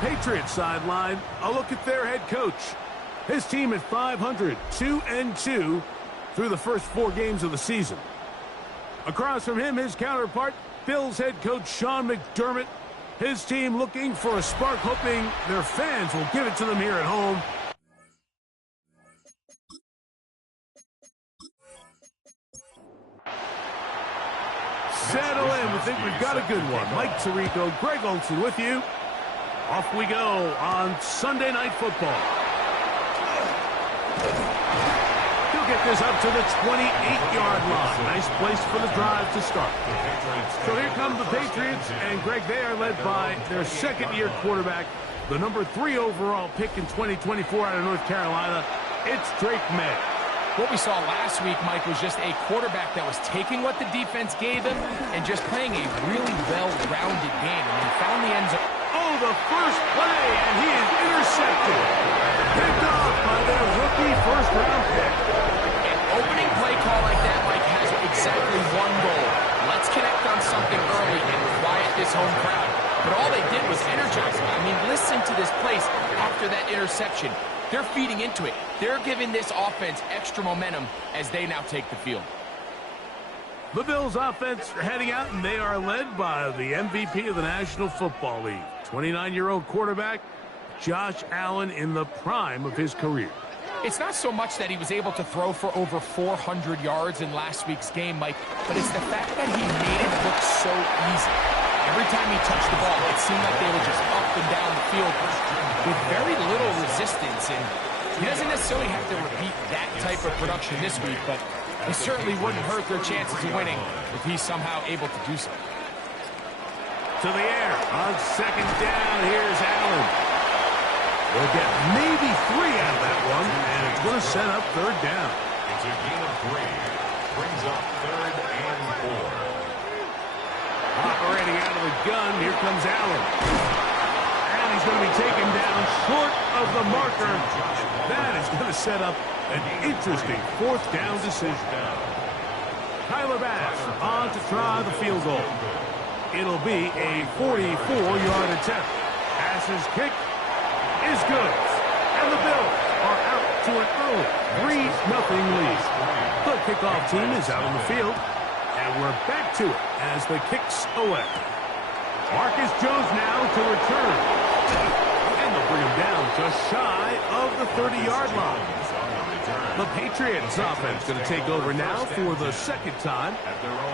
Patriots sideline, a look at their head coach. His team at 500, 2-2 through the first 4 games of the season. Across from him, his counterpart, Bills head coach Sean McDermott. His team looking for a spark, hoping their fans will give it to them here at home. Settle in. We think we've got a good one. Mike Tirico, Greg Olsen with you. Off we go on Sunday Night Football. He'll get this up to the 28-yard line. Nice place for the drive to start. So here come the Patriots, and Greg, they are led by their second-year quarterback, the number 3 overall pick in 2024 out of North Carolina. It's Drake Maye. What we saw last week, Mike, was just a quarterback that was taking what the defense gave him and just playing a really well-rounded game. And he found the end zone. Oh, the first play, and he is intercepted. Picked off by their rookie first-round pick. An opening play call like that, Mike, has exactly one goal. Let's connect on something early and quiet this home crowd. But all they did was energize him. I mean, listen to this place after that interception. They're feeding into it. They're giving this offense extra momentum as they now take the field. The Bills offense are heading out, and they are led by the MVP of the National Football League, 29-year-old quarterback Josh Allen in the prime of his career. It's not so much that he was able to throw for over 400 yards in last week's game, Mike, but it's the fact that he made it look so easy. Every time he touched the ball, it seemed like they were just up and down the field with very little resistance, and he doesn't necessarily have to repeat that type of production this week, but it certainly wouldn't hurt their chances of winning if he's somehow able to do so. To the air on second down. Here's Allen. We'll get maybe 3 out of that one, and it's going to set up third down. It's a gain of 3. Brings up 3rd and 4. Operating out of the gun, here comes Allen. And he's going to be taken down short of the marker. That is going to set up an interesting 4th down decision. Tyler Bass on to try the field goal. It'll be a 44-yard attempt. Bass's kick is good. And the Bills are out to an early 3-0 lead. The kickoff team is out on the field. And we're back to it as the kicks away. Marcus Jones now to return. And they'll bring him down just shy of the 30-yard line. The Patriots offense going to take over now for the second time.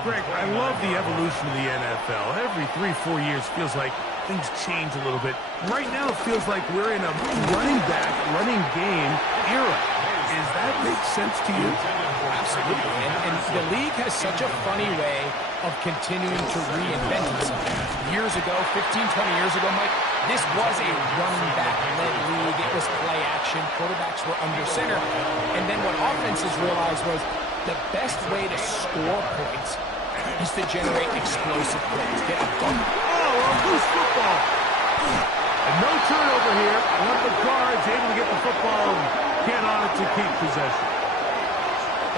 Greg, I love the evolution of the NFL. Every 3-4 years feels like things change a little bit. Right now it feels like we're in a running back, running game era. Does that make sense to you? Absolutely. And the league has such a funny way of continuing to reinvent itself. Years ago, 15, 20 years ago, Mike, this was a running back-led league. It was play action. Quarterbacks were under center. And then what offenses realized was the best way to score points is to generate explosive plays. Get a bump. Oh, a loose football. And no turnover here. One of the guards able to get the football and get on it to keep possession.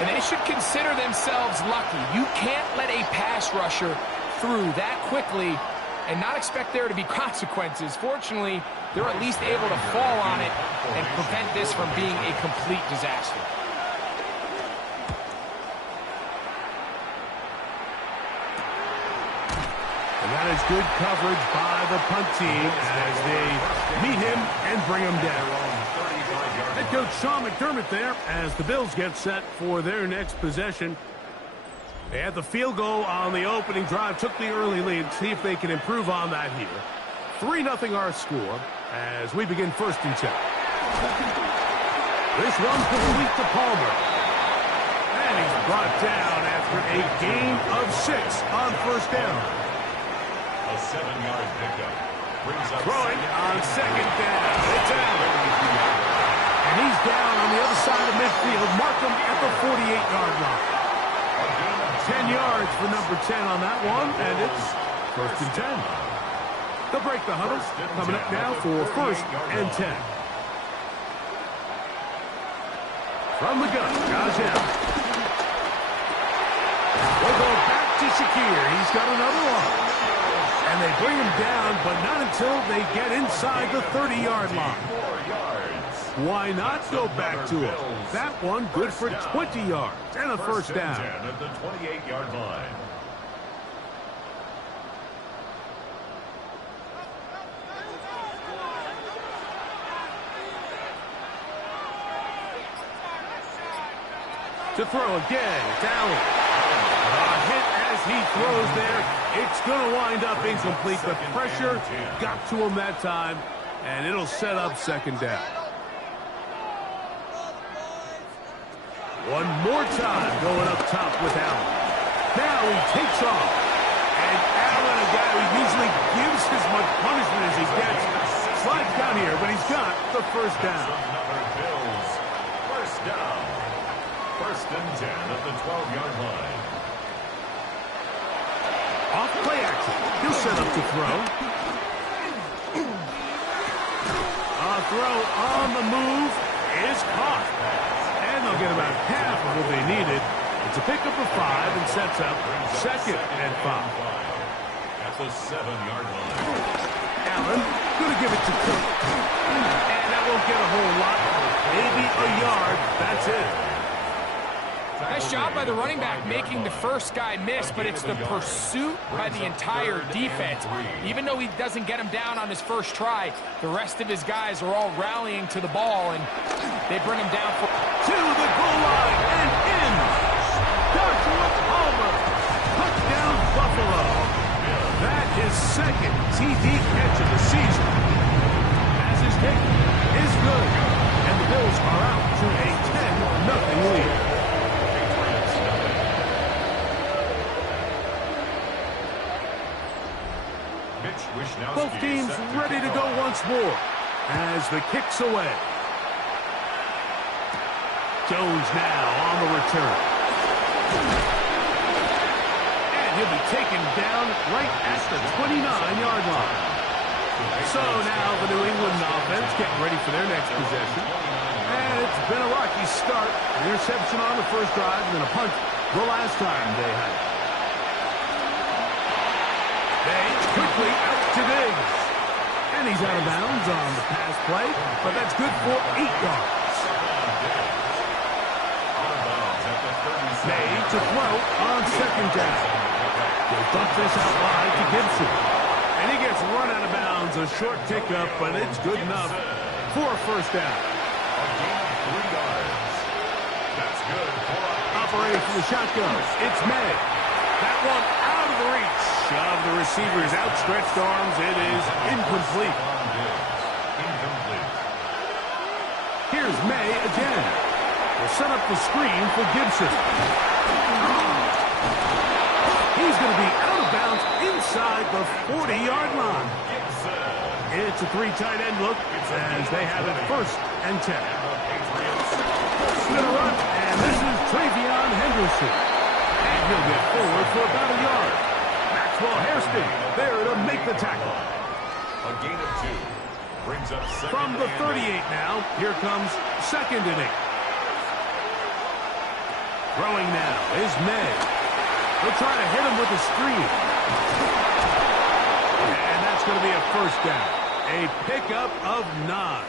And they should consider themselves lucky. You can't let a pass rusher through that quickly and not expect there to be consequences. Fortunately, they're at least able to fall on it and prevent this from being a complete disaster. That is good coverage by the punt team as they meet him and bring him down. Head coach Sean McDermott there as the Bills get set for their next possession. They had the field goal on the opening drive, took the early lead. See if they can improve on that here. 3-0 our score as we begin 1st and 10. This one complete to Palmer. And he's brought down after a gain of 6 on 1st down. A 7-yard pickup. Brings up Throwing on 2nd down. It's Allen. And he's down on the other side of midfield. Mark him at the 48-yard line. 10 yards for number 10 on that one, and it's 1st and 10. They'll break the huddle. Coming up now for 1st and 10. From the gun, Josh Allen. We'll go back to Shakir. He's got another one. And they bring him down, but not until they get inside the 30-yard line. Why not go back to it? That one good for 20 yards and a 1st down. At the 28-yard line. To throw again, it's Allen. A hit as he throws there. It's going to wind up incomplete. The pressure got to him that time, and it'll set up 2nd down. One more time going up top with Allen. Now he takes off. And Allen, a guy who usually gives as much punishment as he gets, slides down here, but he's got the 1st down. Bills, 1st down. 1st and 10 at the 12-yard line. Off play action. He'll set up to throw. A throw on the move is caught. And they'll get about half of what they needed. It's a pickup of 5 and sets up 2nd and 5. At the 7-yard line. Allen going to give it to Cook. And that won't get a whole lot. Maybe a yard. That's it. Nice job by the running back making the first guy miss, but it's the pursuit by the entire defense. Even though he doesn't get him down on his first try, the rest of his guys are all rallying to the ball, and they bring him down to the goal line and in. Joshua Palmer. Touchdown Buffalo. That is 2nd TD catch of the season. As his kick is good. And the Bills are out to a 10-0 lead. Both teams ready to go once more as the kick's away. Jones now on the return. And he'll be taken down right at the 29-yard line. So now the New England offense getting ready for their next possession. And it's been a rocky start. An interception on the first drive and then a punt the last time they had it. They quickly out to Diggs. And he's out of bounds on the pass play, but that's good for 8 yards. Made to throw on 2nd down. They dump this out wide to Gibson. And he gets run out of bounds. A short pickup, but it's good enough for a 1st down. Operating from the shotgun, it's May. That one out of the reach of the receiver's outstretched arms. It is incomplete. Here's May again. We'll set up the screen for Gibson. He's going to be out of bounds inside the 40-yard line. It's a 3 tight end look as they have it 1st and 10. Going to run, and this is Travion Henderson. And he'll get forward for about a yard. Maxwell Hairston there to make the tackle. A gain of 2. Brings up From the 38 now, here comes 2nd and 8. Throwing now is May. They'll try to hit him with a screen. And that's going to be a 1st down. A pickup of 9.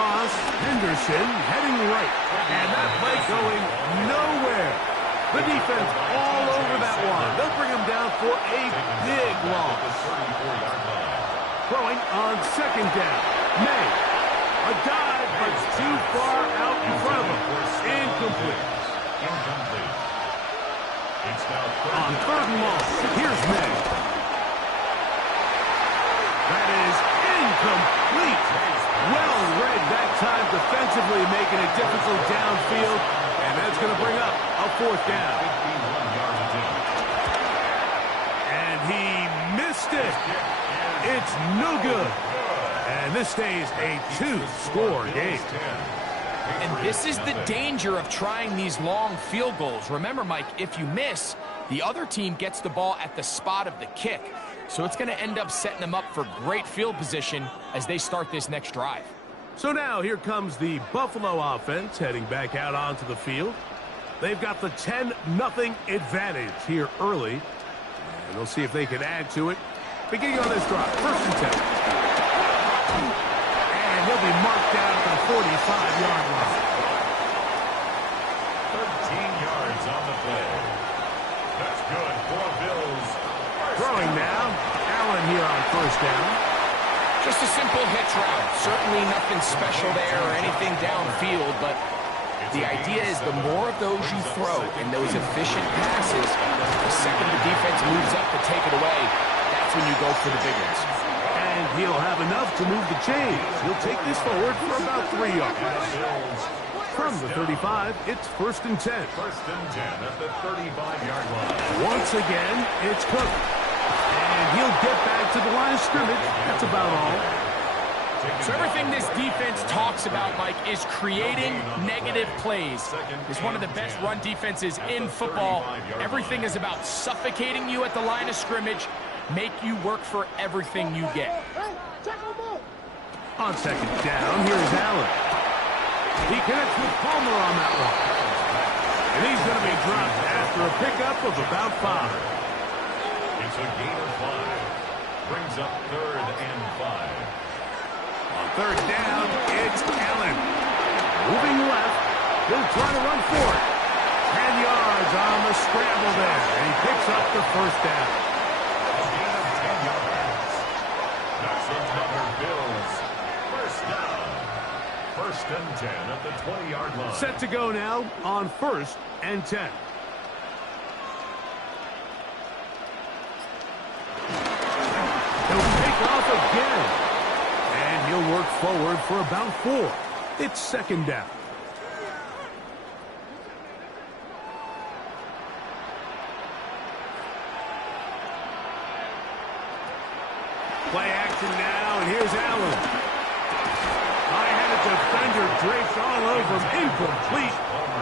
toss. Henderson heading right. And that play going nowhere. The defense all over that one. They'll bring him down for a big loss. Throwing on second down. May. A dive, but too far out in front of him. Incomplete. On third and long, here's May. That is incomplete. Well read that time defensively, making it difficult downfield. And that's going to bring up a fourth down. And he missed it. It's no good. And this stays a two-score game. And this is the danger of trying these long field goals. Remember, Mike, if you miss, the other team gets the ball at the spot of the kick. So it's going to end up setting them up for great field position as they start this next drive. So now here comes the Buffalo offense heading back out onto the field. They've got the 10-0 advantage here early. And they'll see if they can add to it. Beginning on this drive, 1st and 10. And he'll be marked down at the 45-yard line. 13 yards on the play. That's good for Bills. Throwing now. Allen here on 1st down. Just a simple hitch route. Certainly nothing special there or anything downfield, but the idea is the more of those you throw in those efficient passes, the second the defense moves up to take it away, that's when you go for the big ones. And he'll have enough to move the chains. He'll take this forward for about 3 yards. From the 35, it's 1st and 10. 1st and 10 at the 35-yard line. Once again, it's Cook. And he'll get back to the line of scrimmage. That's about all. So everything this defense talks about, Mike, is creating negative plays. It's one of the best run defenses in football. Everything is about suffocating you at the line of scrimmage, make you work for everything you get. On second down, here's Allen. He connects with Palmer on that one. And he's going to be dropped after a pickup of about 5. It's a gain of 5. Brings up 3rd and 5. On 3rd down, it's Allen. Moving left. He'll try to run for it. 10 yards on the scramble there. And he picks up the 1st down. A gain of 10 yards. That's another Bills. 1st down. 1st and 10 at the 20-yard line. Set to go now on 1st and 10. He'll take off again. And he'll work forward for about 4. It's 2nd down. Play action now, and here's Allen. High-headed defender draped all over him. Incomplete.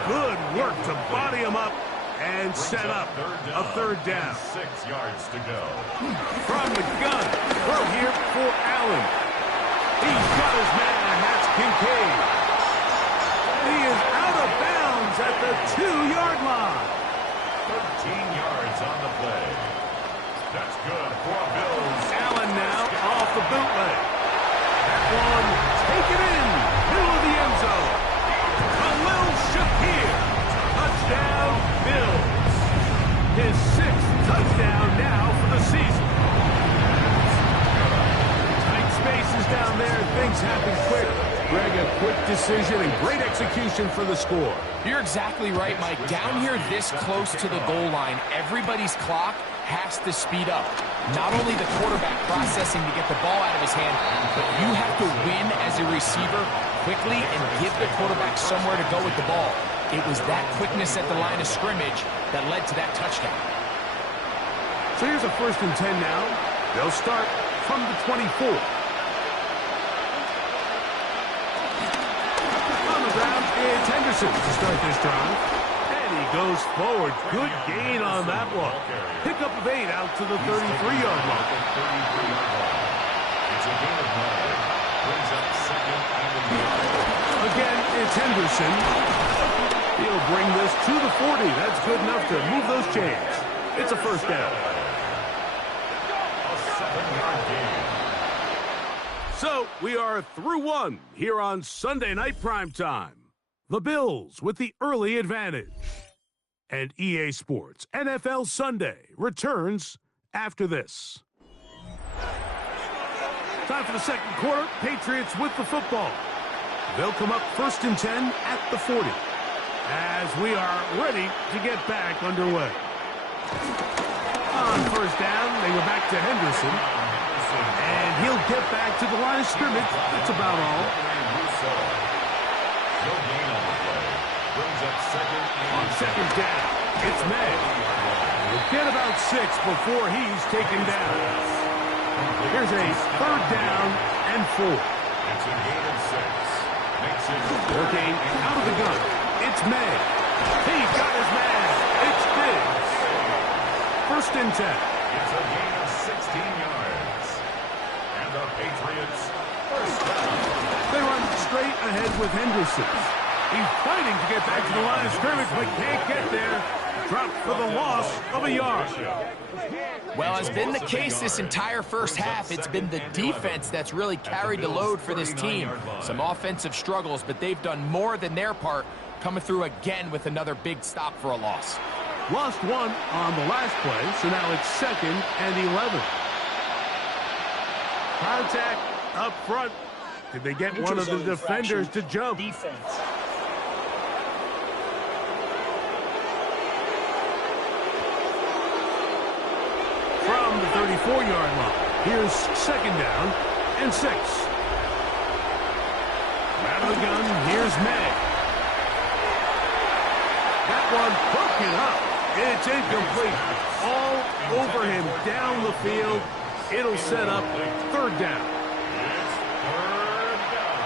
Good work to body him up and set up a 3rd down. 6 yards to go. From the gun. Throw here for Allen. He's got his man, and that's Kincaid. He is out of bounds at the 2-yard line. 13 yards on the play. That's good for Bills. Allen now off the bootleg. That one taken in. Middle of the end zone. Khalil Shakir. Touchdown, Bills. His 6th touchdown now for the season. Tight spaces down there. Things happen quick. Greg, a quick decision and great execution for the score. You're exactly right, Mike. Down here this close to the goal line, everybody's clock has to speed up. Not only the quarterback processing to get the ball out of his hand, but you have to win as a receiver quickly and give the quarterback somewhere to go with the ball. It was that quickness at the line of scrimmage that led to that touchdown. So here's a 1st and 10 now. They'll start from the 24. On the ground, it's Henderson to start this drive. And he goes forward. Good gain on that one. Pickup of 8 out to the 33-yard line. It's a gain of 9. Brings up 2nd and 8. Again, it's Henderson. He'll bring this to the 40. That's good enough to move those chains. It's a 1st down. A 7-yard gain. So, we are through one here on Sunday Night Primetime. The Bills with the early advantage. And EA Sports NFL Sunday returns after this. Time for the second quarter. Patriots with the football. They'll come up 1st and 10 at the 40 as we are ready to get back underway. On 1st down, they go back to Henderson. And he'll get back to the line of scrimmage. That's about all. No gain on the play. Brings up On 2nd down, it's May. We'll get about 6 before he's taken down. Here's a 3rd down and 4. It's a gain of 6. Makes it Working out of the gun. It's May. He got his man. It's Diggs. 1st and 10. It's a gain of 16 yards. And the Patriots first down. They run straight ahead with Henderson. He's fighting to get back to the line of scrimmage, but can't get there. Dropped for the loss of a yard. Well, has been the case this entire first half. It's been the defense that's really carried the load for this team. Some offensive struggles, but they've done more than their part, coming through again with another big stop for a loss. Lost one on the last play, so now it's 2nd and 11. Contact up front. Did they get one of the defenders to jump? Defense. From the 34-yard line. Here's 2nd down and 6. Out of the gun, here's May. That one broken up. It's incomplete. All over him down the field. It'll set up 3rd down. It's 3rd down.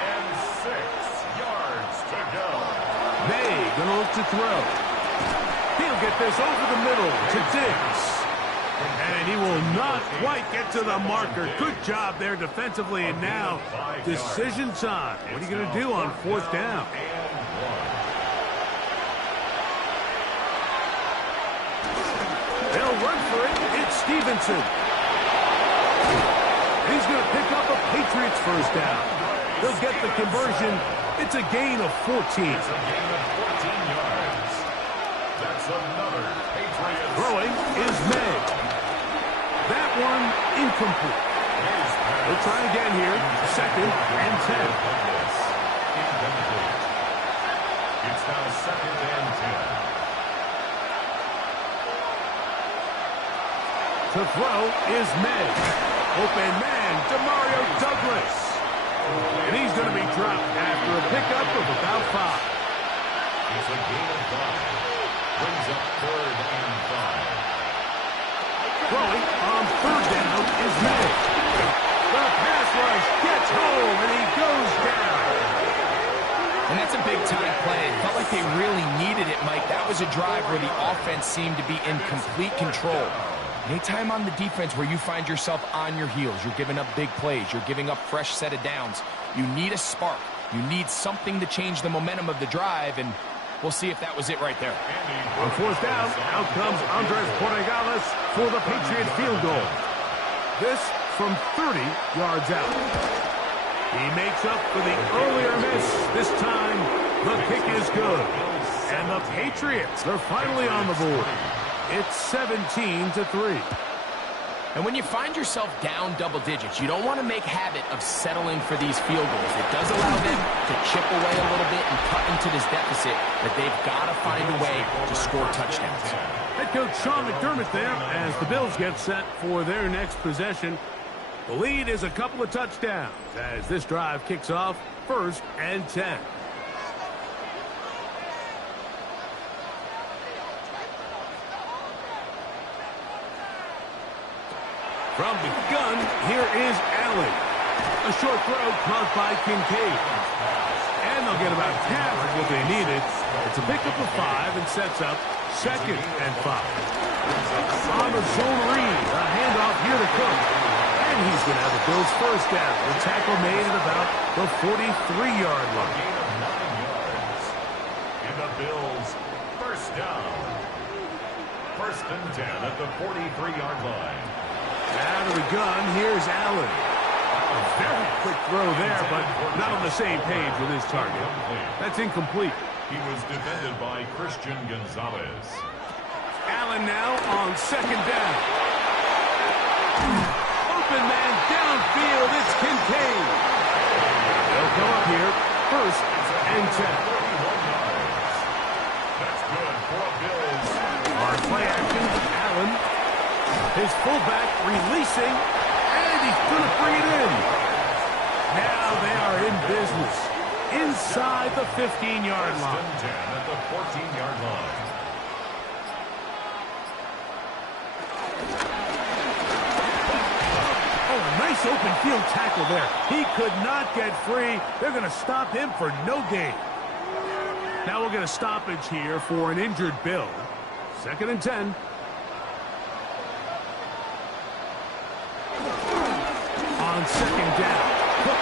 And 6 yards to go. May gonna look to throw. He'll get this over the middle to Diggs. And he will not quite get to the marker. Good job there defensively. And now, decision time. What are you going to do on 4th down? They'll run for it. It's Stevenson. He's going to pick up a Patriots 1st down. They'll get the conversion. It's a gain of 14. It's a gain of 14 yards. That's another Patriots. Throwing is May. That one incomplete. We'll try again here. 2nd and 10. Incomplete. It's now 2nd and 10. To throw is May. Open man, Demario Douglas. And he's going to be dropped after a pickup of about 5. It's a gain of 5. Brings up 3rd and 5. Throwing on 3rd down is May. The pass rush gets home, and he goes down. And that's a big-time play. It felt like they really needed it, Mike. That was a drive where the offense seemed to be in complete control. Anytime on the defense where you find yourself on your heels, you're giving up big plays, you're giving up fresh set of downs, you need a spark. You need something to change the momentum of the drive, and we'll see if that was it right there. On 4th down, out comes Andres Borregales for the Patriot field goal. This from 30 yards out. He makes up for the earlier miss. This time, the kick is good. And the Patriots, they're finally on the board. It's 17-3. And when you find yourself down double digits, you don't want to make habit of settling for these field goals. It does allow them to chip away a little bit and cut into this deficit, but they've got to find a way to score touchdowns. Head coach Sean McDermott there as the Bills get set for their next possession. The lead is a couple of touchdowns as this drive kicks off 1st and 10. From the gun, here is Allen. A short throw caught by Kincaid. And they'll get about half of what they needed. It's a pickup of 5 and sets up 2nd and 5. On the zone read, a handoff here to Cook. And he's going to have the Bills 1st down. The tackle made at about the 43-yard line. Gain of 9 yards. And the Bills 1st down. 1st and 10 at the 43-yard line. Out of the gun, here's Allen. quick throw there, but not on the same page with his target. That's incomplete. He was defended by Christian Gonzalez. Allen now on second down. Open man downfield. It's Kincaid. They'll go up here. First and 10. That's good for Bills. On play action, Allen. His fullback releasing, and he's going to bring it in. Now they are in business inside the 15-yard First line. and 10 at the 14-yard line. Oh, a nice open field tackle there. He could not get free. They're going to stop him for no gain. Now we'll get a stoppage here for an injured Bill. Second and 10. On second down. Cook.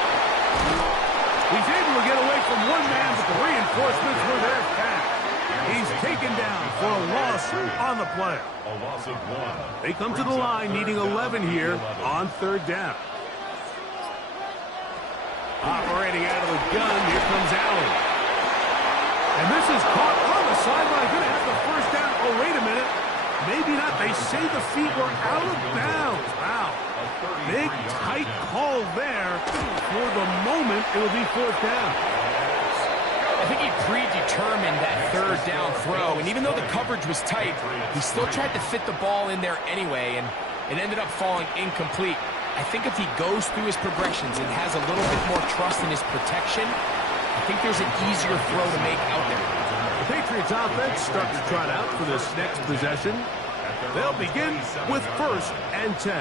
He's able to get away from one man, but the reinforcements were there fast. He's taken down for a loss on the play. A loss of 1. They come to the line needing 11 here on third down. Operating out of the gun, here comes Allen. And this is caught on the sideline. Going to have the first down. Oh, wait a minute. Maybe not. They say the feet were out of bounds. Wow. Big, tight call there. For the moment, it will be fourth down. I think he predetermined that third down throw, and even though the coverage was tight, he still tried to fit the ball in there anyway, and it ended up falling incomplete. I think if he goes through his progressions and has a little bit more trust in his protection, I think there's an easier throw to make out there. The Patriots offense start to trot out for this next possession. They'll begin with first and 10.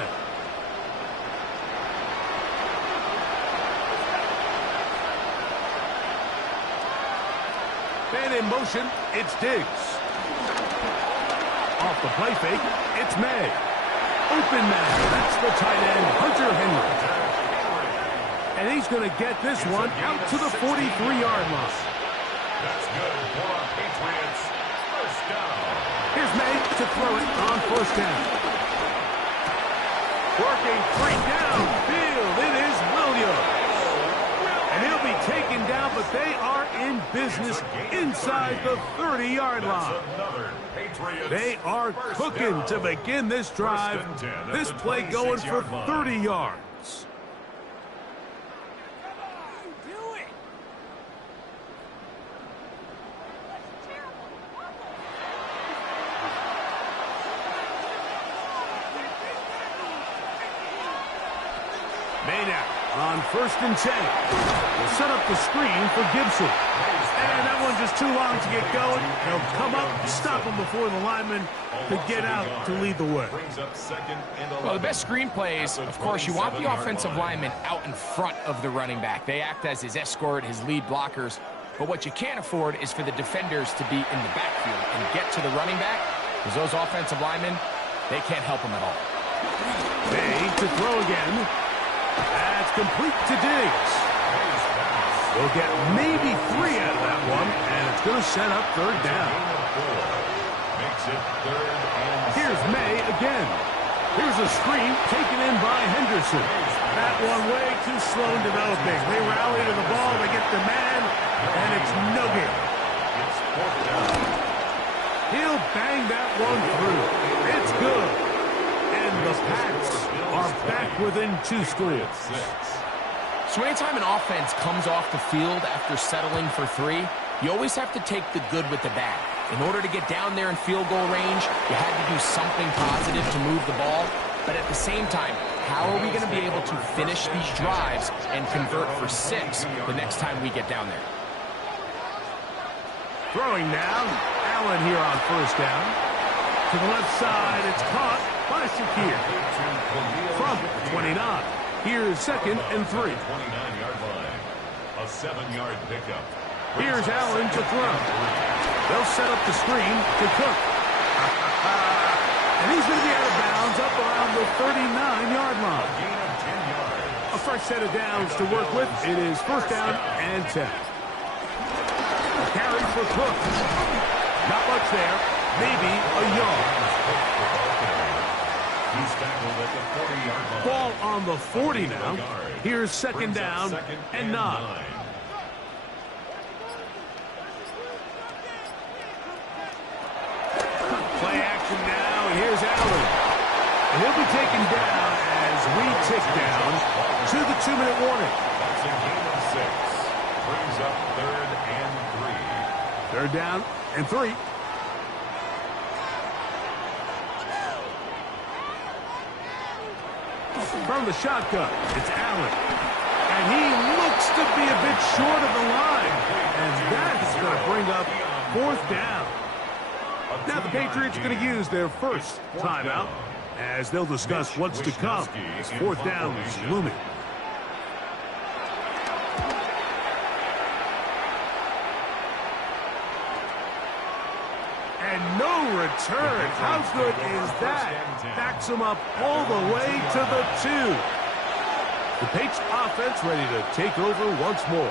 Man in motion, it's Diggs. Off the play fake, it's May. Open man, that's the tight end, Hunter Henry. And he's going to get this one out to the 43-yard line. That's good for our Patriots. First down. Here's May to throw it on first down. Working free downfield, it is Williams. And he'll be taken down, but they are in business inside the 30-yard line. They are cooking to begin this drive. This play going for 30 yards. Maynard on first and 10. Will set up the screen for Gibson. And that one just too long to get going. They'll come up, stop him before the lineman could get out to lead the way. Well, the best screen plays, of course, you want the offensive lineman out in front of the running back. They act as his escort, his lead blockers. But what you can't afford is for the defenders to be in the backfield and get to the running back, because those offensive linemen, they can't help him at all. May to throw again. That's complete to Diggs. We'll get maybe 3 out of that one, and it's going to set up third down. Here's May again. Here's a screen taken in by Henderson. That one way too slow in developing. They rally to the ball, they get the man, and it's no gain. He'll bang that one through. It's good. And the Pats are back within 2 scores. So anytime an offense comes off the field after settling for 3, you always have to take the good with the bad. In order to get down there in field goal range, you had to do something positive to move the ball. But at the same time, how are we going to be able to finish these drives and convert for 6 the next time we get down there? Throwing down. Allen here on first down. To the left side, it's caught by Shakir. From 29. Here's second and 3. 29-yard line. A 7-yard pickup. Here's Allen to throw. They'll set up the screen to Cook. And he's going to be out of bounds up around the 39-yard line. Gain of 10 yards. A fresh set of downs to work with. It is first down and 10. A carry for Cook. Not much there. Maybe a yard. He's tackled at the 40-yard line. Ball on the 40 now. Here's second down and 9. Play action now, and here's Allen. And he'll be taken down as we tick down to the 2-minute warning. That's a gain of 6. Brings up 3rd and 3. 3rd down and 3. From the shotgun, it's Allen. And he looks to be a bit short of the line. And that's going to bring up 4th down. Now the Patriots are going to use their first timeout as they'll discuss what's to come as 4th down is looming. And no return. How good is that? Backs him up all the way to the 2. The Patriots offense ready to take over once more.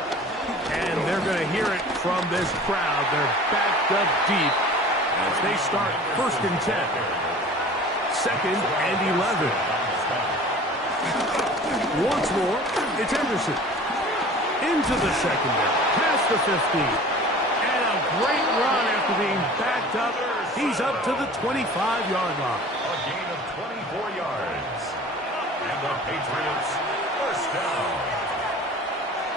And they're going to hear it from this crowd. They're backed up deep as they start 1st and 10. 2nd and 11. Once more, it's Henderson. Into the second down. Past the 15. And a great run after being backed up. He's up to the 25-yard line. A gain of 24 yards. And the Patriots, 1st down.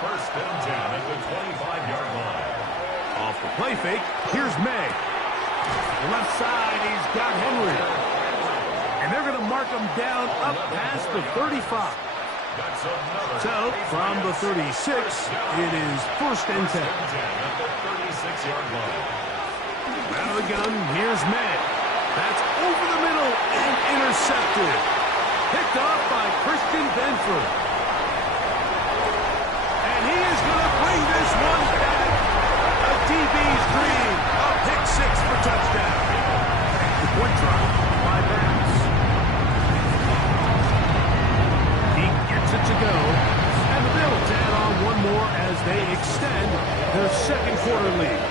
1st and 10 at the 25-yard line. Off the play fake, here's May. Left side, he's got Henry. And they're going to mark him down up past the 35. So, from the 36, it is 1st and 10. At the 36-yard line. Out of the gun, here's May. That's over the middle and intercepted. Picked off by Christian Benford. And he is going to bring this one back. A DB's dream. A pick 6 for touchdown. The point drop by Bass. He gets it to go. And the Bills add on one more as they extend their 2nd quarter lead.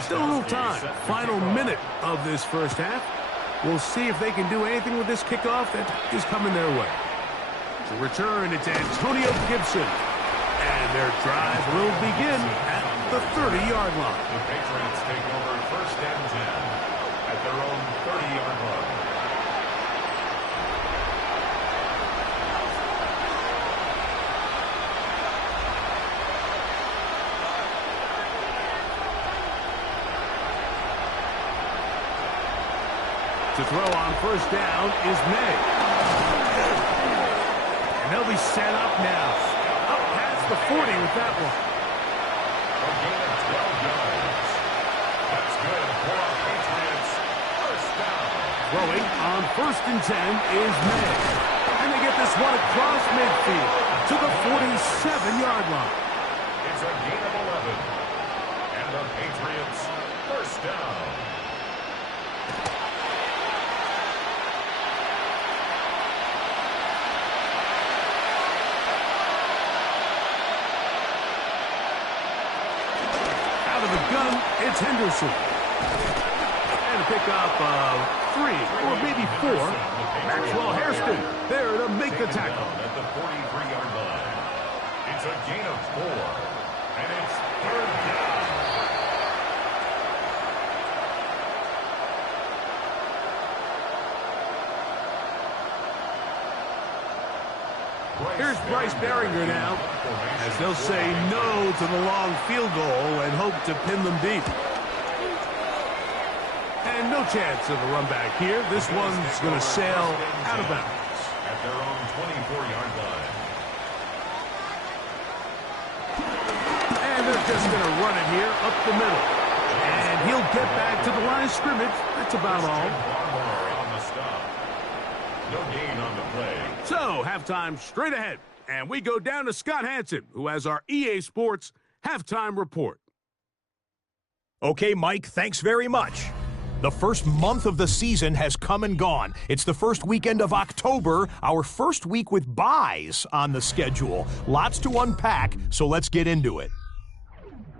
Still a little time. Final minute of this first half. We'll see if they can do anything with this kickoff that is coming their way. To return, it's Antonio Gibson. And their drive will begin at the 30-yard line. The Patriots take over 1st and 10 at their own 30-yard line. To throw on 1st down is May. And they'll be set up now. Up past the 40 with that one. A gain of 12 yards. That's good for our Patriots. 1st down. Throwing on 1st and 10 is May. And they get this one across midfield to the 47-yard line. It's a gain of 11. And the Patriots, 1st down. It's Henderson. And a pickup of 3 or maybe 4. Maxwell Hairston there to make the tackle. At the 43-yard line. It's a gain of 4. And it's 3rd down. Here's Bryce Baringer now, as they'll say no to the long field goal and hope to pin them deep. And no chance of a run back here. This one's going to sail out of bounds. At their own 24-yard line. And they're just going to run it here up the middle. And he'll get back to the line of scrimmage. That's about all. On the stop. No gain on the play. So, halftime straight ahead. And we go down to Scott Hansen, who has our EA Sports halftime report. Okay, Mike, thanks very much. The first month of the season has come and gone. It's the first weekend of October, our first week with byes on the schedule. Lots to unpack, so let's get into it.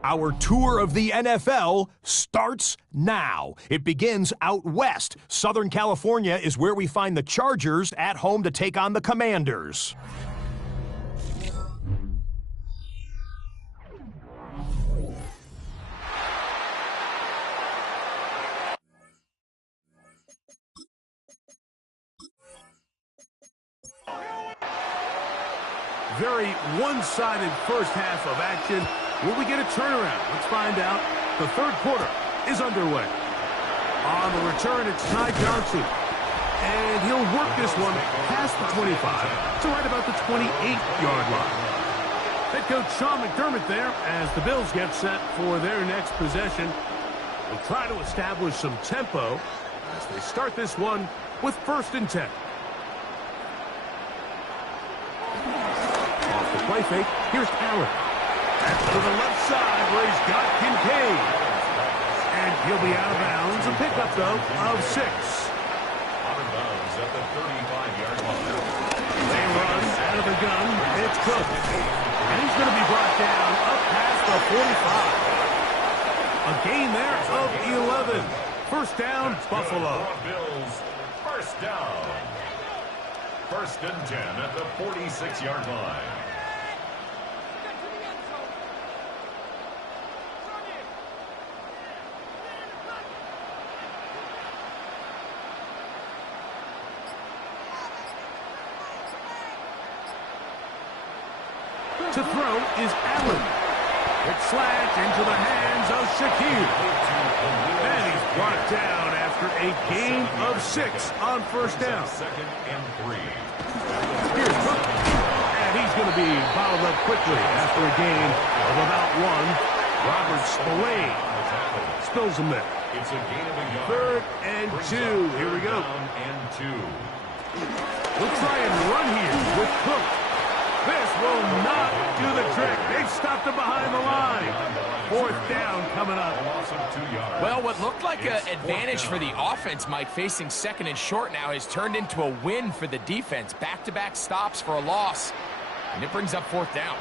Our tour of the NFL starts now. It begins out west. Southern California is where we find the Chargers at home to take on the Commanders. Very one-sided first half of action. Will we get a turnaround? Let's find out. The third quarter is underway. On the return, it's Ty Johnson. And he'll work this one past the 25 to right about the 28-yard line. Head coach Sean McDermott there as the Bills get set for their next possession. They'll try to establish some tempo as they start this one with 1st and 10. Play fake. Here's Allen. To the left side where he's got Kincaid. And he'll be out of bounds. A pickup, though, of 6. Out of bounds at the 35-yard line. They run out of the gun. It's Cook. And he's going to be brought down up past the 45. A gain there of 11. First down, Buffalo. Bills. First down. 1st and 10 at the 46-yard line. To throw is Allen. It's slashed into the hands of Shakir. And he's brought down after a gain of 6 on first down. 2nd and 3. Here's Cook. And he's going to be bottled up quickly after a gain of about 1. Robert Spillane spills him there. It's a gain of a yard. 3rd and 2. Here we go. And 2. We'll try and run here with Cook. This will not do the trick. They've stopped him behind the line. 4th down coming up. Well, what looked like an advantage for the offense, Mike, facing 2nd and short now, has turned into a win for the defense. Back-to-back stops for a loss. And it brings up 4th down.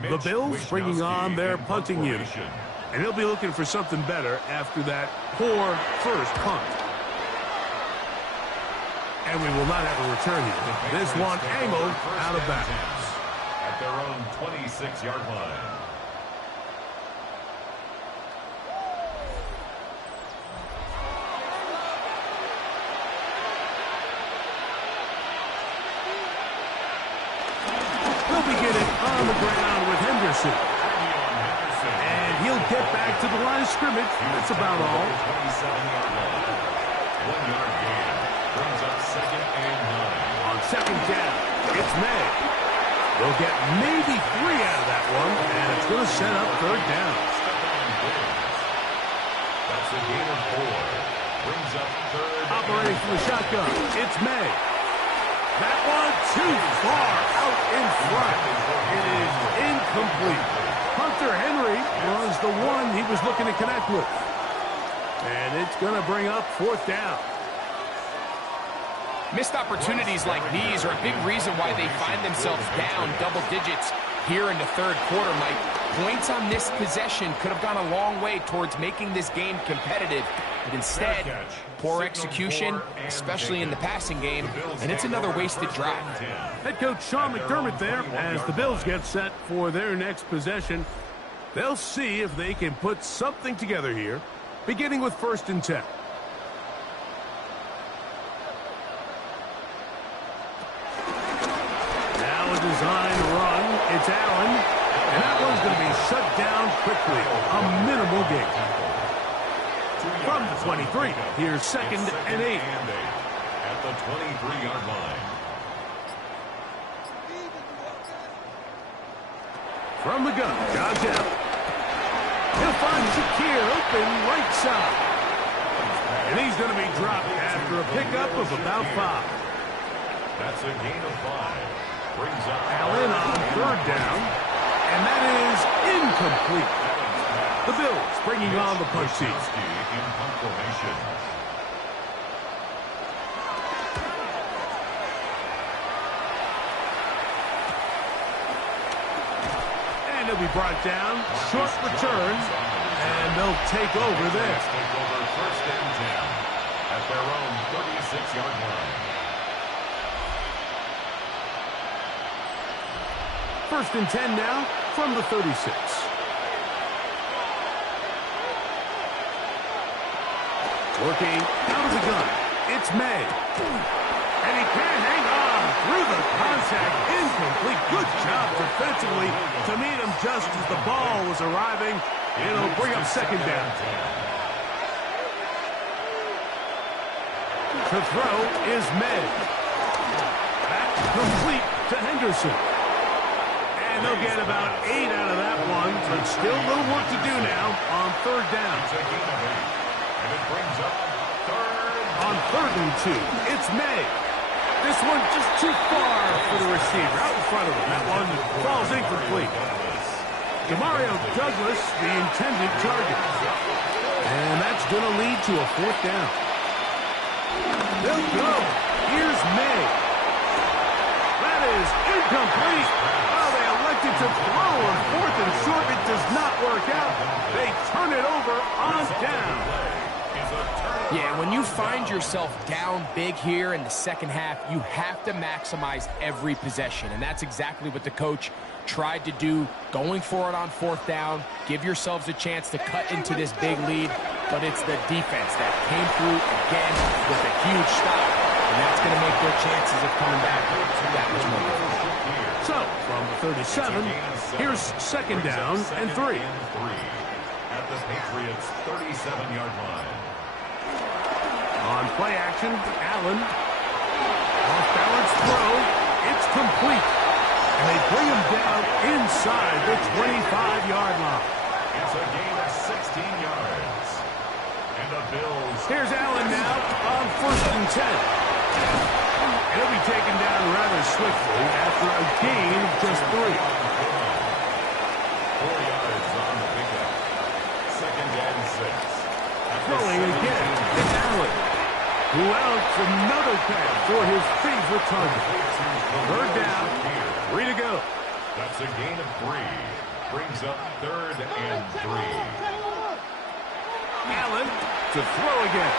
The Bills bringing on their punting unit. And he'll be looking for something better after that poor first punt. And we will not have a return here. This one angled out of bounds. At their own 26-yard line. They'll begin it on the ground with Henderson. And he'll get back to the line of scrimmage. That's about all. 27-yard line. 1-yard gain. Brings up 2nd and 9. On 2nd down, it's May. They'll get maybe 3 out of that one, and it's going to set up 3rd down. That's a gain of 4. Brings up 3rd. Operating from the shotgun, it's May. That one too far out in front. It is incomplete. Hunter Henry was the one he was looking to connect with. And it's going to bring up 4th down. Missed opportunities like these are a big reason why they find themselves down double digits here in the 3rd quarter, Mike. Points on this possession could have gone a long way towards making this game competitive. But instead, poor execution, especially in the passing game, and it's another wasted drive. Head coach Sean McDermott there as the Bills get set for their next possession. They'll see if they can put something together here, beginning with 1st and 10. Design run. It's Allen. And that one's going to be shut down quickly. A minimal gain. From the 23, here's 2nd and 8. At the 23-yard line. From the gun, Josh Allen. He'll find Shakir open right side. And he's going to be dropped after a pickup of about 5. That's a gain of 5. Brings up Allen on 3rd down, and that is incomplete. The Bills bringing on the punch team. in punt formation. And he'll be brought down. Short return. And they'll take over there. Take over first and 10 at their own 36-yard line. First and 10 now from the 36. Working out of the gun. It's May. And he can't hang on through the contact. Incomplete. Good job defensively to meet him just as the ball was arriving. It'll bring up second down. To throw is May. Back complete to Henderson. And they'll get about 8 out of that one, but still a little work to do now on third down. And it brings up third. On third and 2, it's May. This one just too far for the receiver. Out in front of him. That one falls incomplete. Demario Douglas, the intended target. And that's going to lead to a fourth down. They'll go. Here's May. That is incomplete. Oh, they elected to throw on fourth and short. It does not work out. They turn it over on down. Yeah, when you find yourself down big here in the second half, you have to maximize every possession. And that's exactly what the coach tried to do, going for it on fourth down. Give yourselves a chance to cut into this big lead. But it's the defense that came through again with a huge stop. And that's going to make their chances of coming back that much more difficult. So, from the 37, here's second down and 3. At the Patriots' 37-yard line. On play action, Allen. Off-balance throw. It's complete. And they bring him down inside the 25-yard line. It's a gain of 16 yards. And the Bills. Here's Allen now on first and 10. And he'll be taken down rather swiftly after a gain of just 3. 4 yards on the pickup. Second and 6. Throwing again, it's Allen, who outs another pass for his favorite target. Third down, 3 to go. That's a gain of 3. Brings up third and 3. Allen to throw again.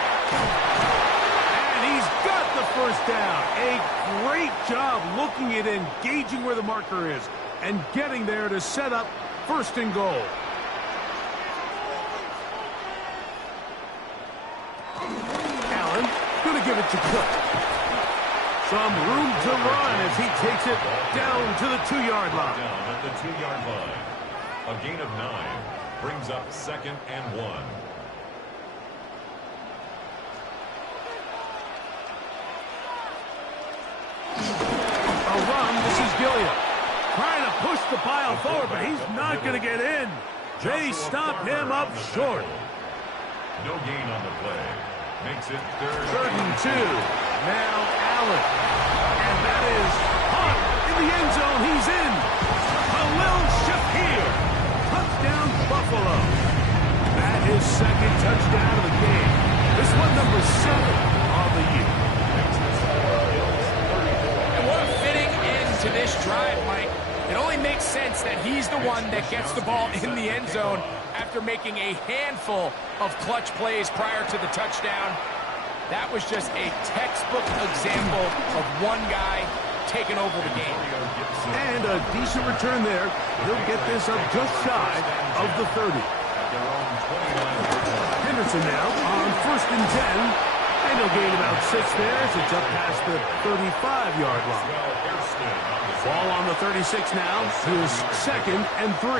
And he's got the first down. A great job looking at engaging where the marker is and getting there to set up first and goal. Allen going to give it to Cook. Some room to run as he takes it down to the 2-yard line. Down at the 2-yard line. A gain of 9 brings up second and 1. A run, this is Gilliam. Trying to push the pile forward, but he's not going to get in. They stop him up short. No gain on the play. Makes it Third and 2. Now Allen. And that is caught in the end zone. He's in. Khalil Shakir. Touchdown Buffalo. That is second touchdown of the game. This one number 7 on the year. And what a fitting end to this drive, Mike. It only makes sense that he's the one that gets the ball in the end zone after making a handful of clutch plays prior to the touchdown. That was just a textbook example of one guy taking over the game. And a decent return there. He'll get this up just shy of the 30. Henderson now on first and 10. And he'll gain about 6 there as it's up past the 35-yard line. Ball on the 36 now. Here's second and 3. Up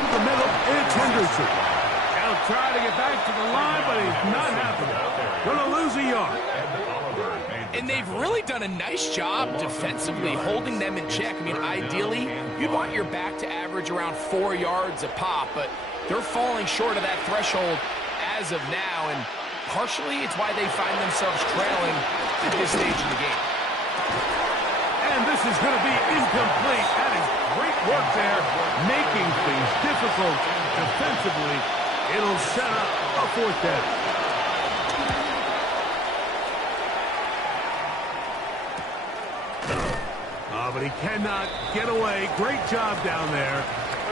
in the middle, it's Henderson. He'll try to get back to the line, but he's not happening. Gonna lose a yard. And they've really done a nice job defensively holding them in check. I mean, ideally, you'd want your back to average around 4 yards a pop, but they're falling short of that threshold as of now, and partially it's why they find themselves trailing at this stage of the game. And this is going to be incomplete. That is great work there, making things difficult defensively. It'll set up a fourth down. but he cannot get away. Great job down there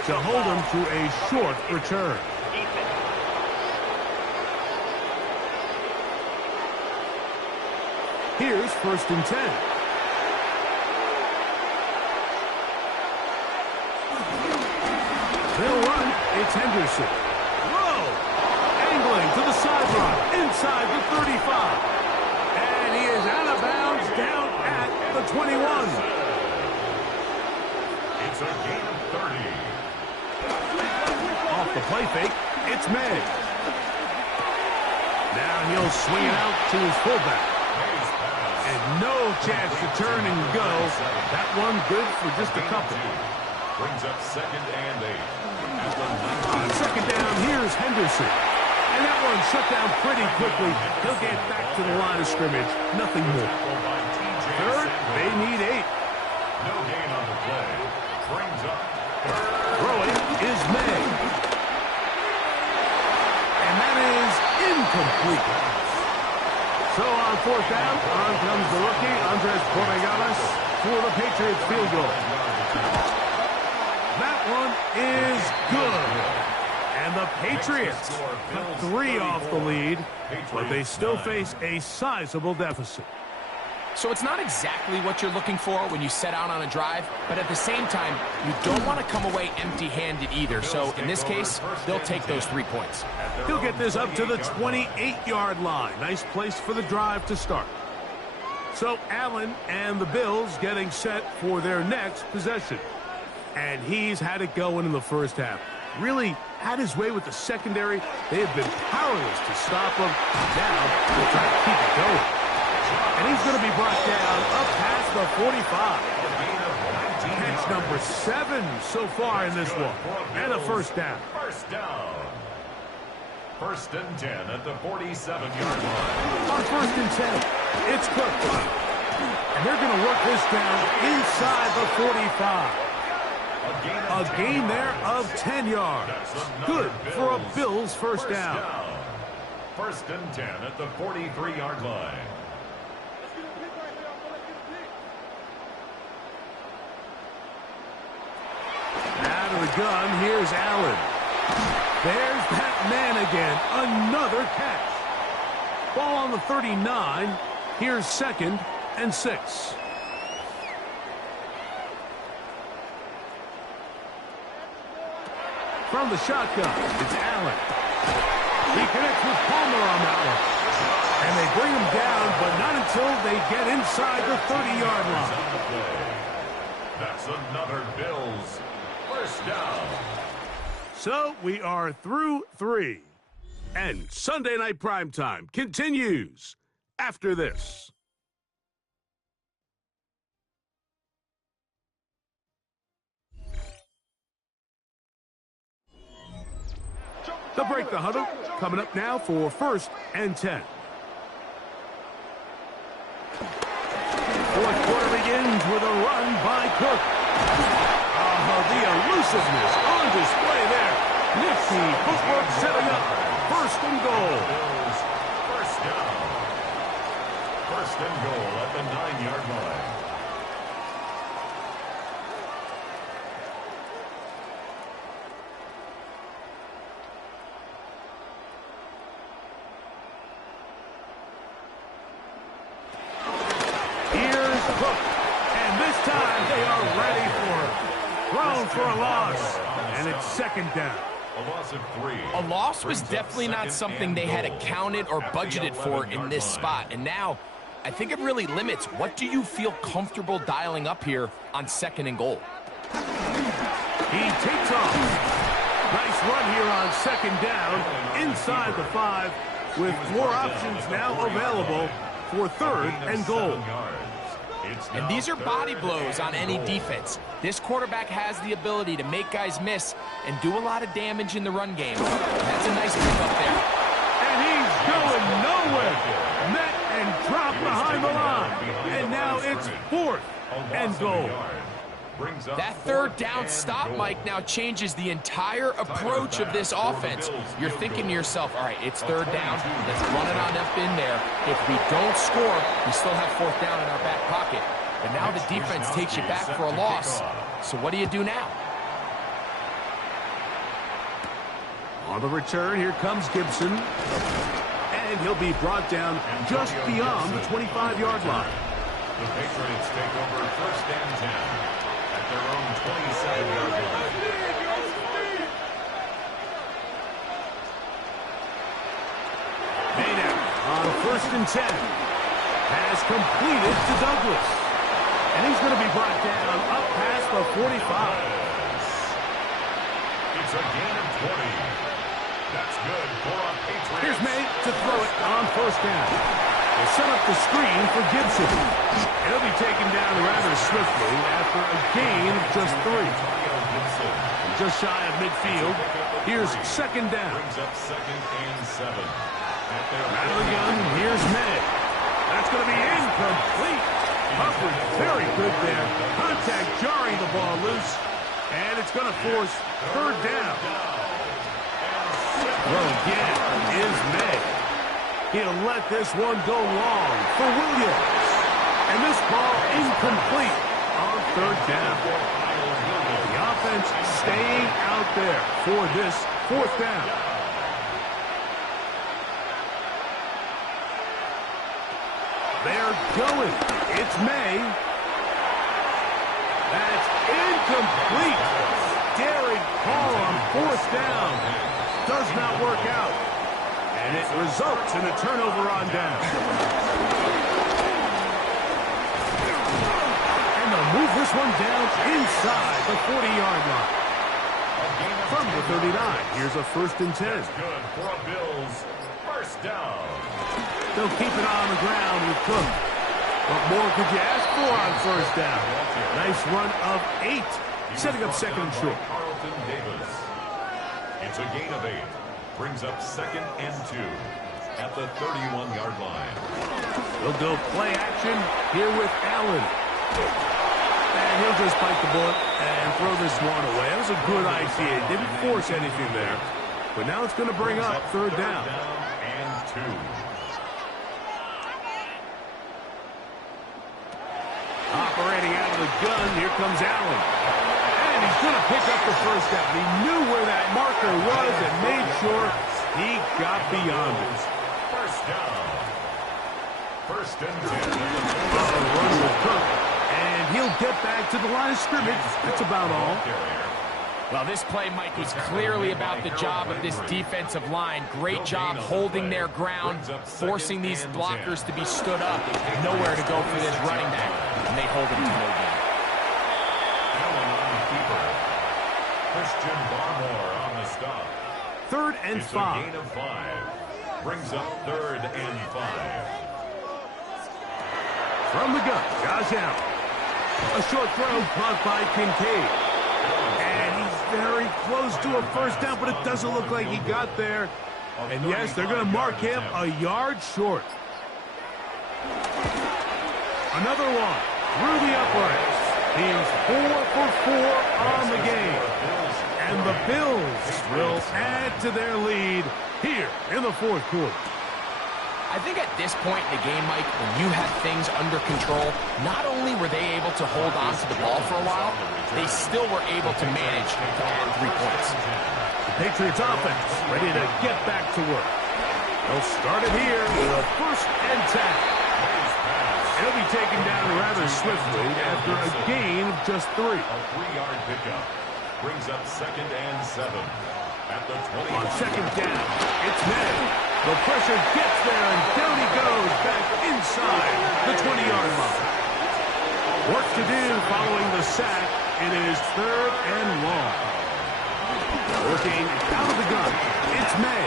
to hold him to a short return. Here's 1st and 10. They'll run. It's Henderson. Whoa! Angling to the sideline, inside the 35. And he is out of bounds down at the 21. It's a gain of 30. Off the play fake, it's May. Now he'll swing it out to his fullback. And no chance to turn and go. That one good for just a couple. Brings up 2nd and 8. On 2nd down, here's Henderson. And that one shut down pretty quickly. He'll get back to the line of scrimmage. Nothing more. 3rd, they need 8. No gain on the play. Brings up 3rd. Throwing is May. And that is incomplete. So on 4th down, on comes the rookie, Andres Borregales, for the Patriots field goal. That one is good. And the Patriots cut 3 off the lead, but they still face a sizable deficit. So it's not exactly what you're looking for when you set out on a drive, but at the same time, you don't want to come away empty-handed either. So in this case, they'll take those 3 points. He'll get this up to the 28-yard line. Nice place for the drive to start. So Allen and the Bills getting set for their next possession. And he's had it going in the first half. Really had his way with the secondary. They have been powerless to stop him. Now they'll try to keep it going. And he's going to be brought down up past the 45. Catch number 7 so far in this one. And a 1st down. 1st down. 1st and 10 at the 47-yard line. On 1st and 10, it's Cook. And they're going to work this down inside the 45. A gain there of 10 yards. Good for a Bills 1st down. 1st and 10 at the 43-yard line. Out of the gun, here's Allen. There's that man again. Another catch. Ball on the 39. Here's 2nd and 6. From the shotgun, it's Allen. He connects with Palmer on that one. And they bring him down, but not until they get inside the 30-yard line. That's another Bills 1st down. So we are through 3. And Sunday Night Primetime continues after this. They'll break the huddle. Coming up now for 1st and 10. 4th quarter begins with a run by Cook. The elusiveness on display there. Nifty footwork setting up 1st and goal. 1st down. 1st and goal at the 9-yard line. For a loss, and it's 2nd down. A loss of 3. A loss was definitely not something they had accounted or budgeted for in this spot. And now, I think it really limits what do you feel comfortable dialing up here on 2nd and goal. He takes off. Nice run here on 2nd down inside the 5 with more options now available for 3rd and goal. And these are body blows on any defense. This quarterback has the ability to make guys miss and do a lot of damage in the run game. That's a nice pick up there. And he's going nowhere. Met and dropped behind the line. And now it's 4th and goal. That 3rd down stop, Mike, now changes the entire approach of this offense. You're thinking to yourself, all right, it's 3rd down. Let's run it on up in there. If we don't score, we still have 4th down in our back pocket. But now the defense takes you back for a loss. So what do you do now? On the return, here comes Gibson. And he'll be brought down just beyond the 25-yard line. The Patriots take over 1st and 10 at their own 27-yard line. Maynard on 1st and 10 has completed to Douglas. And he's going to be brought down up past the 45. It's a gain of 20. That's good for a Patriot. Here's May to throw it on 1st down. They'll set up the screen for Gibson. He'll be taken down rather swiftly after a gain of just 3. Just shy of midfield. Here's 2nd down. Brings up 2nd and 7. Out of the gun, here's May. That's going to be incomplete. Hubbard very good there. Contact jarring the ball loose. And it's going to force 3rd down. Throw again is May. He'll let this one go long for Williams. And this ball incomplete on 3rd down. The offense staying out there for this 4th down. They're going. It's May. That's incomplete. Daring call on 4th down. Does not work out. And it results in a turnover on down. And they'll move this one down inside the 40-yard line. From the 39, here's a 1st and 10. That's good for a Bills 1st down. They'll keep it on the ground with Cook. What more could you ask for on 1st down? Nice run of 8, setting up 2nd and short. Carlton Davis. It's a gain of 8. Brings up 2nd and 2 at the 31-yard line. They'll go play action here with Allen. And he'll just bite the bullet and throw this one away. That was a good idea. Didn't force anything there. But now it's going to bring up 3rd down. And 2. Operating out of the gun, here comes Allen. And he's going to pick up the 1st down. He knew where that marker was and made sure he got beyond it. 1st down. 1st and 10. Run with Cook. And he'll get back to the line of scrimmage. That's about all. Well, this play, Mike, was clearly about the job of this defensive line. Great job holding their ground, forcing these blockers to be stood up. Nowhere to go for this running back. And they hold him to no gain. Allen on the keeper. Christian Barmore on the stop. 3rd and It's 5. a gain of 5. Brings up 3rd and 5. From the gun, Josh Allen. A short throw caught by Kincaid. And he's very close to a 1st down, but it doesn't look like he got there. And yes, they're going to mark him a yard short. Another one through the uprights. He's 4 for 4 on the game. And the Bills will add to their lead here in the 4th quarter. I think at this point in the game, Mike, when you have things under control, not only were they able to hold on to the ball for a while, they still were able to manage to add 3 points. The Patriots offense ready to get back to work. They'll start it here with a 1st and 10. He'll be taken down rather swiftly after a gain of just 3. A 3-yard pickup. Brings up 2nd and 7 at the 20. On 2nd down, it's May. The pressure gets there, and down he goes back inside the 20-yard line. Work to do following the sack. It is 3rd and long. Working out of the gun, it's May.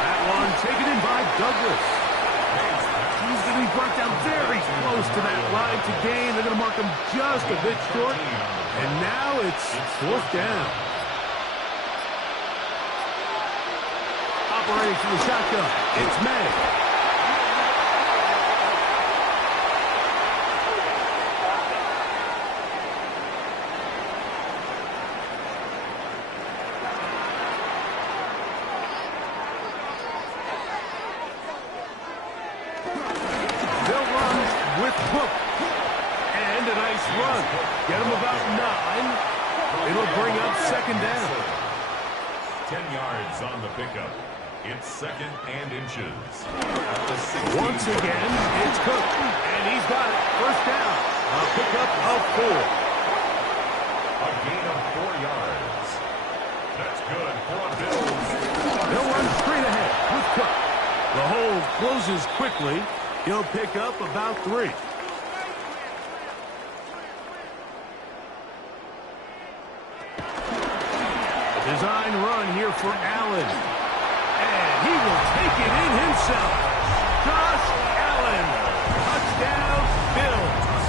That one taken in by Douglas. He's going to be brought down very close to that line to gain. They're going to mark him just a bit short. And now it's 4th down. Operating from the shotgun, it's May. They'll run with Cook. run. Get him about 9. It'll bring up second down. 10 yards on the pickup. It's second and inches. Once again, it's Cook. And he's got it. First down. A pickup of 4. A gain of 4 yards. That's good for the Bills. They'll run straight ahead with Cook. The hole closes quickly. He'll pick up about 3. Design run here for Allen. And he will take it in himself. Josh Allen. Touchdown, Bills.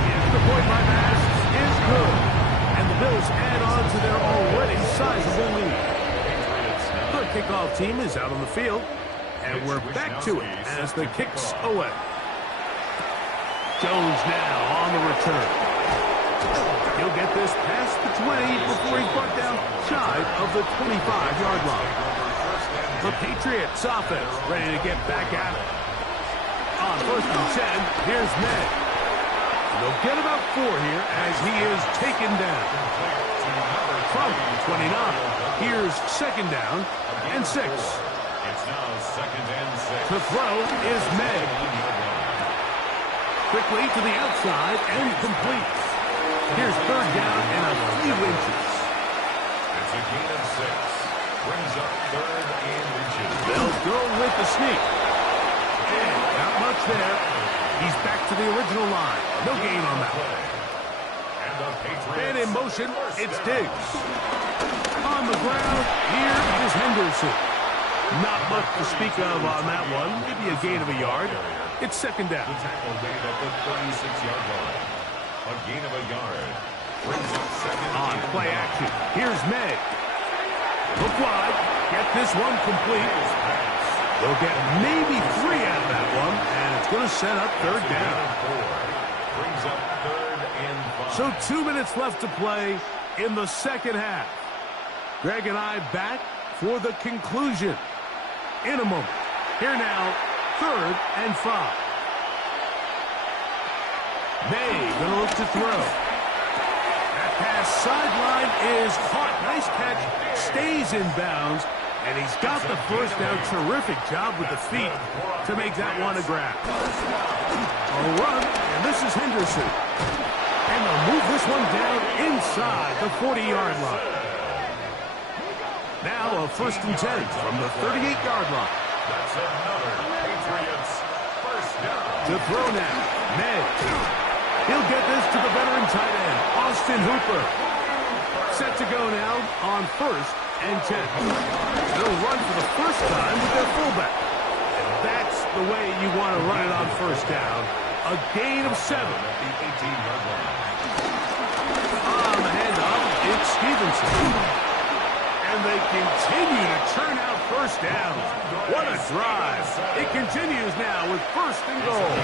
The extra point by Bass is good. And the Bills add on to their already sizable lead. The kickoff team is out on the field. And we're back to it as the kick's away. Jones now on the return. He'll get this past the 20 before he's brought down shy of the 25-yard line. The Patriots offense ready to get back at it. On 1st and 10, here's May. They'll get about 4 here as he is taken down. From 29, here's second down and 6. It's now second and 6. To throw is May. Quickly to the outside and complete. Here's third down and a few inches. It's a gain of 6. Brings up third and inches. They'll go with the sneak. And not much there. He's back to the original line. No gain on that one. And the Patriots. And in motion, it's Diggs. On the ground, here is Henderson. Not much to speak of on that one. Maybe a gain of a yard. It's second down. The tackle made at the 36-yard line. A gain of a yard. Brings up second. On play action, here's May. Look wide. Get this one complete. They'll get maybe 3 out of that one, and it's going to set up third down. Brings up third and 5. So 2 minutes left to play in the second half. Greg and I back for the conclusion in a moment. Here now, 3rd and 5. May going to look to throw. That pass sideline is caught. Nice catch. Stays in bounds. And he's got the first down. Terrific job with the feet to make that one a grab. A run. And this is Henderson. And they'll move this one down inside the 40-yard line. Now a 1st and 10 from the 38-yard line. That's another Patriots first down. To throw now. May. He'll get this to the veteran tight end, Austin Hooper. Set to go now on 1st and 10. They'll run for the first time with their fullback. And that's the way you want to run it on 1st down. A gain of 7. At the 18-yard line. On the handoff, it's Stevenson. And they continue to turn out first down. What a drive. It continues now with 1st and goal.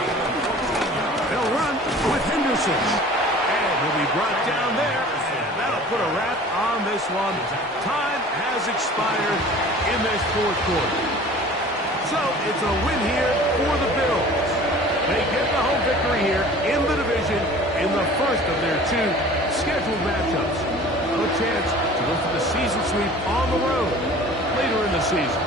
They'll run with Henderson. And he'll be brought down there. And that'll put a wrap on this one. Time has expired in this 4th quarter. So it's a win here for the Bills. They get the home victory here in the division in the first of their 2 scheduled matchups. No chance to go for the season sweep on the road later in the season.